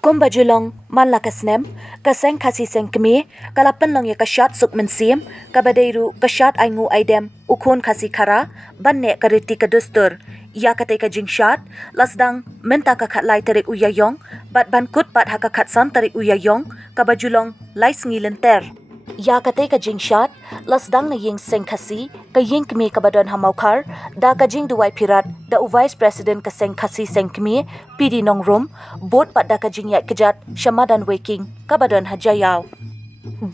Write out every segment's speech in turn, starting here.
Kumba julong man la ka snem, ka seng khasi kmie, kala pynlong ya ka Shad Suk Mynsiem, ka badeiru ka Shad Nguh Aidem, Khun Khasi Khara, banne ka Riti ka Dustur Haka jingshad, Sdang mynta ka katei tarik iaiong, bat ban kut bat haka katsan tarik iaiong, kaba julong lynter. Katei ka jingshad, Sdang na jing seng khasi, ka kmie ka madan mawkhar, da ka jing duwai phirat, da Vice President ka seng khasi kmie, P D Nongrum, bot pat da ka jing kjat, madan weiking, ka madan jaiaw.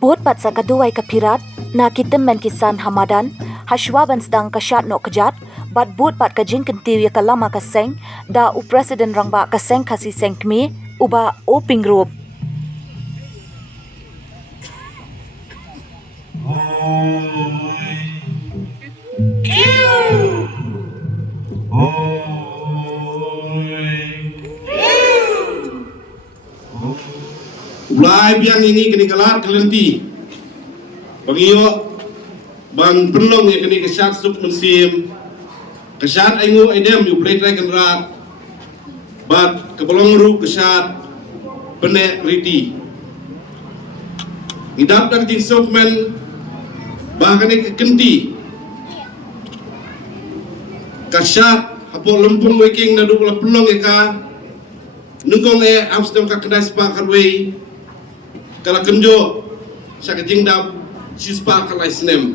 Bot pat sa ka duwai ka phirat, na ki tymmen kisan madan, shwa Sdang ka Shad no kjat, bat bot pat ka jing kyntiew ka lama ka seng, da President rangba ka seng khasi kmie, uba o pinggrup. Ulai biang ini kini kelar kelenti, pengiyo bang pynlong yang kini Shad Suk Mynsiem, Shad Nguh Aidem you play dragon rat, bat kepelongru Shad benek Riti. Ngidap dak jing sokmen bahkan ini kenti, Shad hapo lempung weiking nadu pula pynlong eka, nungkong amstem ka kedai spa karwei. Kalau kenjo, saya jing dap sispa kalai snem.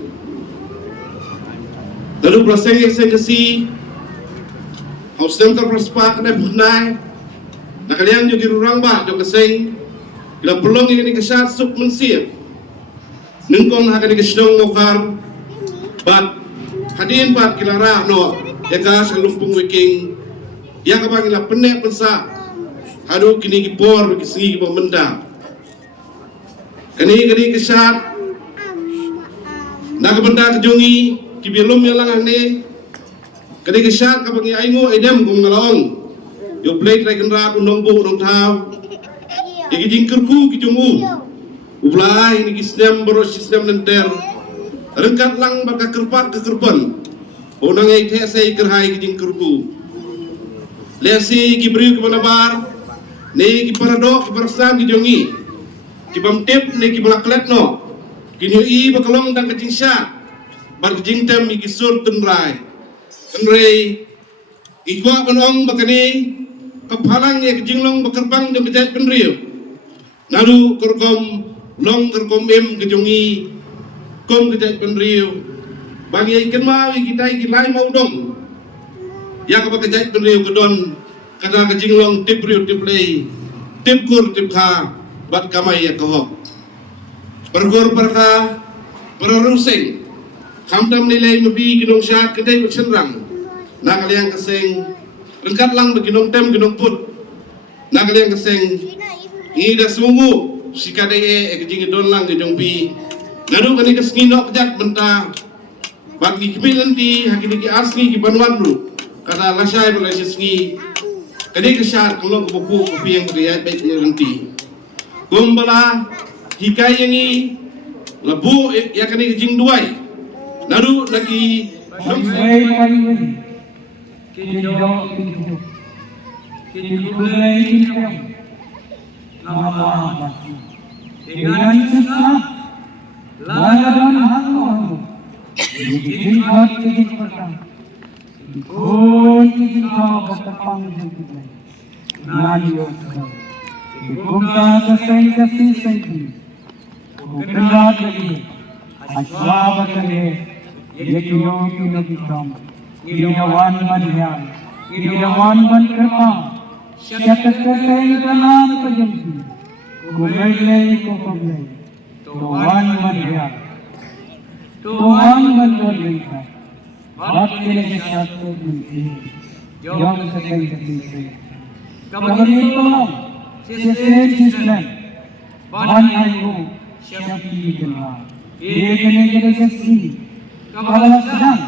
Lalu belaseng kesi, haus snem terperspa kedai punai. Nak kalian juga rurang bah, jauh keseng. Bila pelong ini ke Shad Suk Mynsiem, nengkong haka ni kesidong mawkhar, bat hadiin bat kilara no, ya kas lumpung weiking, ya kabang ila penek pensa, hadu kini kipor kisngi kipor mynta. Kani kesat, nak benda kejongi, kibilum yang langan ni, kani kesat kapag iaiong Aidem kung ngalong, yung plate like rat undong bu undong tau, yung jing kerku kijungu, ublay ini snem boros snem lynter, rengkat lang baka kerpat kekerpan, unang ay tesay kerhai jing kerku, lesi kibriu kemanabar, ni kiparadok kiparasam kijongi. Kibam tip ni kibalaklet no, kinyo i bakalong dan jingshad, bar jingtem ikisur tunrai, ikwa panong bakani, kapalang ni jinglong bakerbang dan kjat penriu, naru kerkom long kerkom kejongi, kom kjat penriu, bagi ikan mawi kita ikilai maudong, ya kabak kjat penriu kedon, kada kejinglong tip riu tip lay, tip kur tip kha. Bat kamai ya kohok pergor perka peroruseng kamdam nilai mebi ginong syad kedai bersenrang nak kalian keseng rengkat lang beginong tem ginong put nak kalian keseng ida sungu si kadai kejing don lang gejong pi ngadu kani kesngino kjat mynta bagi kmie nanti hakini ki asli ki banwadru kata lasai boleh sengi kadai kesyad kalau kebuku kopi yang beriat baik nanti kumbala hikai yangi lebu ya kani jing duwai lalu lagi Kumba seng sengi, kumba lagi, shwa batale, yekiyo kinagikam, ginawan manhyang, ginawan mankerma, syakat katei tanam pajampi, kumailay kukumlay, tuwan manhyang, tuwan manlolita, bat kinagishad ko Mynsiem, yung seng, kabalito snem, ban iaiong, syapi kenal, kene kesi, kaba Sdang,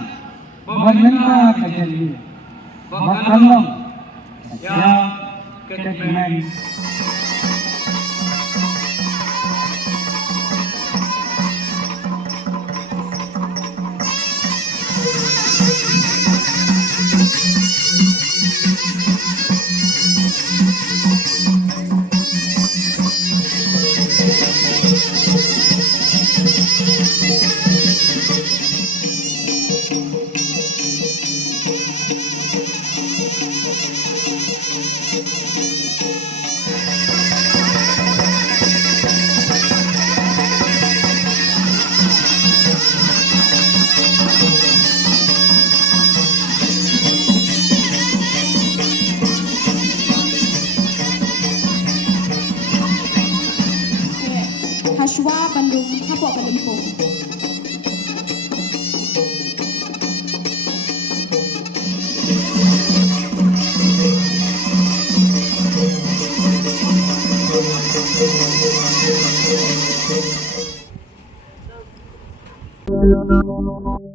mynta kjat, bakalong, ya tymmen. Thank you.